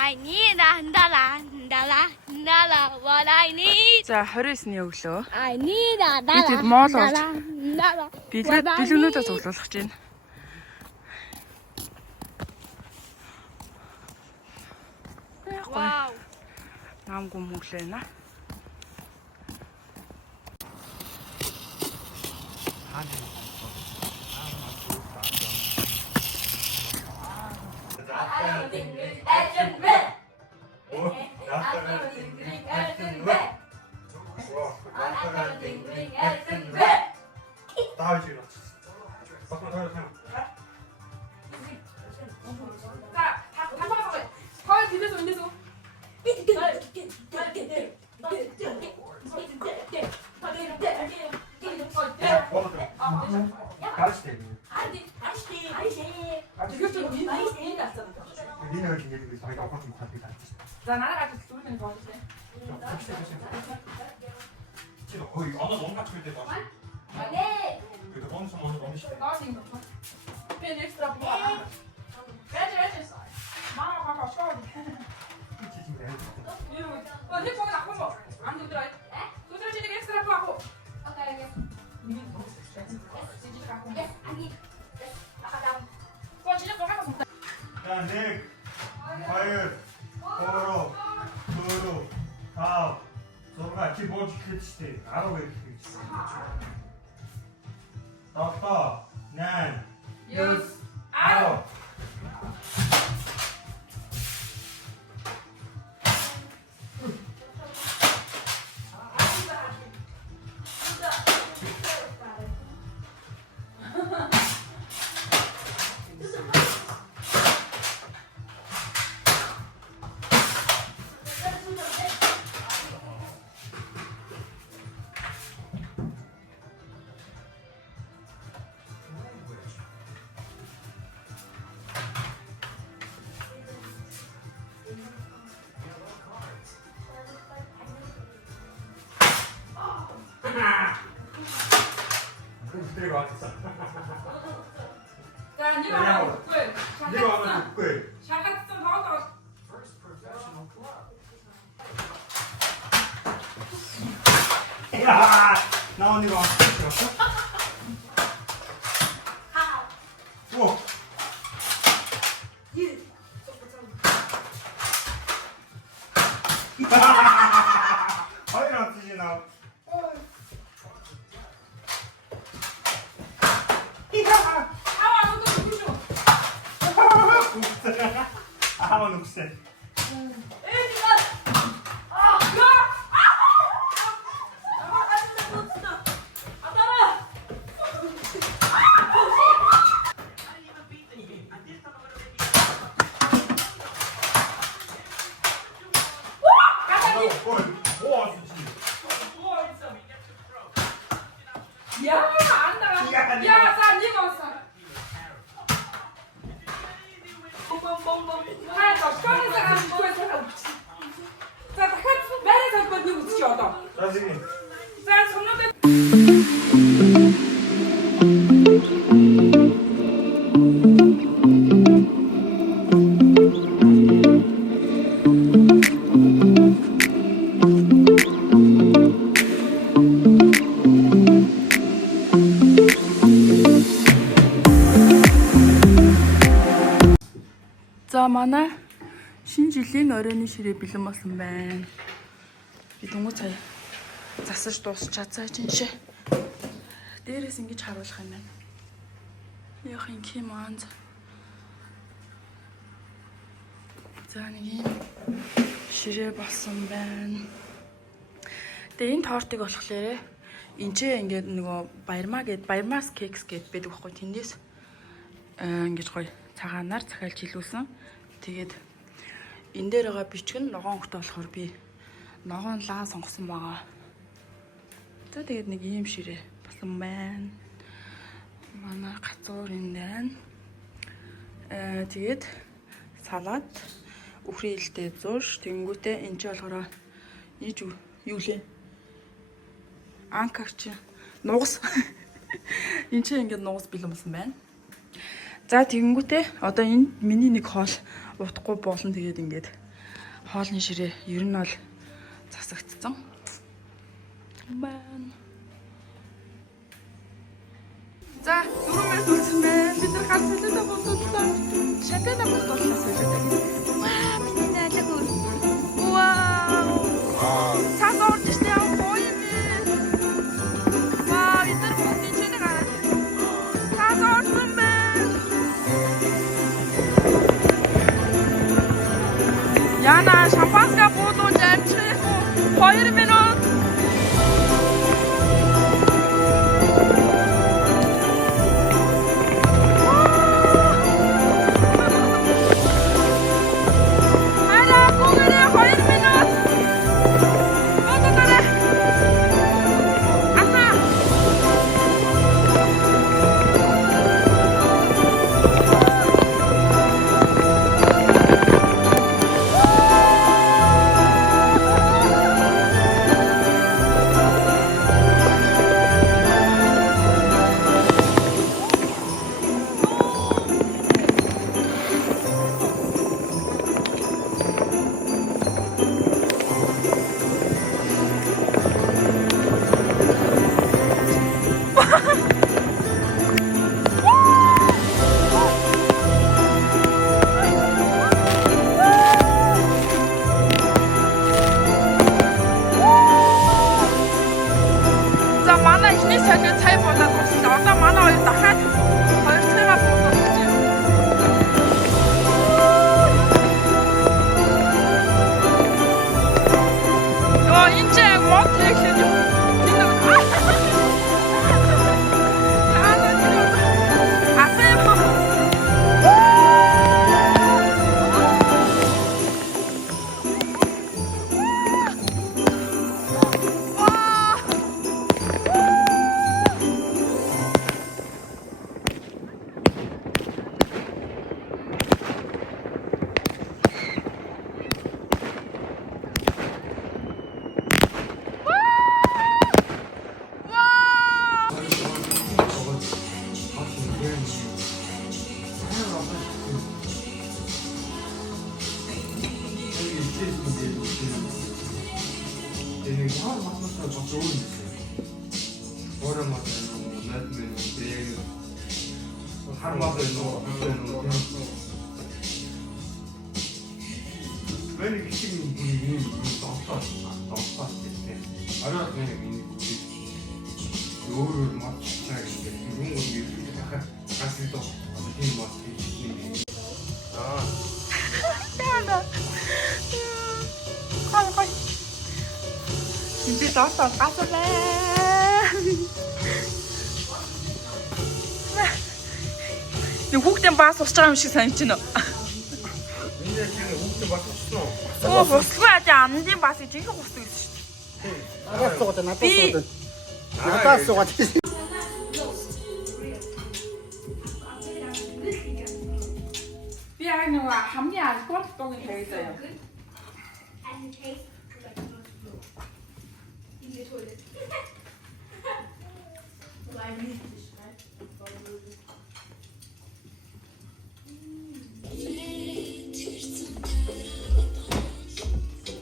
I need what I need. За 29-ний өглөө. I need Бид моол олж билүүнүүдээ цуглуулах гэж байна. Wow. Намгүй мөглөө нэ. 자, 나라가 좀 좋은 거 같아. 거의 언어 너무 맞출 때 봐. 네. 그래도 엄청 언어 너무 싫어. 나왔는 거. 펜 엑스트라 부하. 그렇지. 마마 봐봐, 쉬어. 이러고. 네 거기 나쁜 거. 안 들더라. 소설 지는 엑스트라 부하고. Okay. Yes, I need. 그거 진짜 좀 하고 싶다. 자, 넥, 과일, 보로, 도로, 다음, sonra keyboard kırıkçı, araba kırıkçı. Tahta, nen, Yüz. Al. 그리고 왔어. 자, 니가 하고. 꿀. 이거 하면 끝. 샤카츠 좀 나왔다. 야, 나온 이거 왔어. 우와. 어디랑 쓰지 나? 아와, 너도 누구죠? 아마 녹색. 야, 안 나가. 야, 자, 니가 왔어. 하나 더, 꺼내서 가는 거에서 가. 자, 매에서 거 누구 지어도. 선생님. 자, 손놈들. За манай шинэ жилийн оройн ширээ бэлэн болсон байна. Би тэнгуү цаа засаж дуусчаад чинь шээ. Дээрээс ингэж харуулах юм байна. Яах юм киманз. За нэг юм ширээ болсон байна. Тэгээ энэ тортыг болохоор энчээ ингээд нөгөө баярмаас кекс гэд байдаг байхгүй тэндээс ингэж гоё цагаанаар захиалж илүүлсэн. Тэгээд энэ дээр байгаа бичиг нь ногоон хөртөө болохоор би ногоон лаа сонгосон байгаа. За тэгээд нэг ийм ширээ болсон байна. Манай гацуур энэ байна. Тэгээд салат, үхрийн илтэй зурш, тэнгүүтээ энэ ч болохоор юу лээ? Анкарч нугас. Энд чинь ингээд нугас бэлэн болсон байна. За тэгэнгүүтээ одоо энэ миний нэг хоол утахгүй болно тэгээд ингээд Хоолны ширээ ер нь бол засагдсан. Байна. За 4 минут үлдсэн байна. Бид нар ганц солиотой болсодлоо. Шампиона болсодлоо солиотой. Ваа, миний найлаггүй. Вау. Цаас орж штэ яа гоё юм. Вау, бид нар бүгд энэ нэг гараад. Цаас орсон байна. Яна шампанска буулуун амжих 2 минут. Зоосоо гасуулаа. Нэг хүүхдийн баас усч байгаа юм шиг санаж байна уу? Миний яг хүүхдийн бас уссан уу? Оо, усгүй аа амдын баас гэж их усдаг гэсэн шүү дээ. Надад суугаад надад суугаад. Надад суугаад. Би яг нэг хамгийн алкогол дууг тавьж заяа. And it tastes like in the toilet. Well, I need this, right?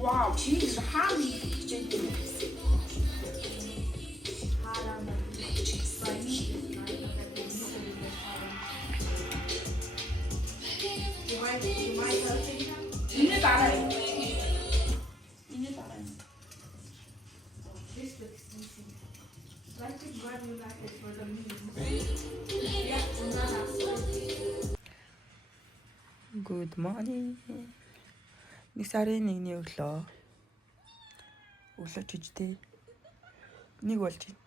Wow, cheese, honey. 이제 알아요. 이제 알아요. This looks decent. Like the garden racket for the meat. Yeah, banana. Good morning. Нэг сарын 1-ний өглөө. Өглөө чижтэй. Нэг болж байна.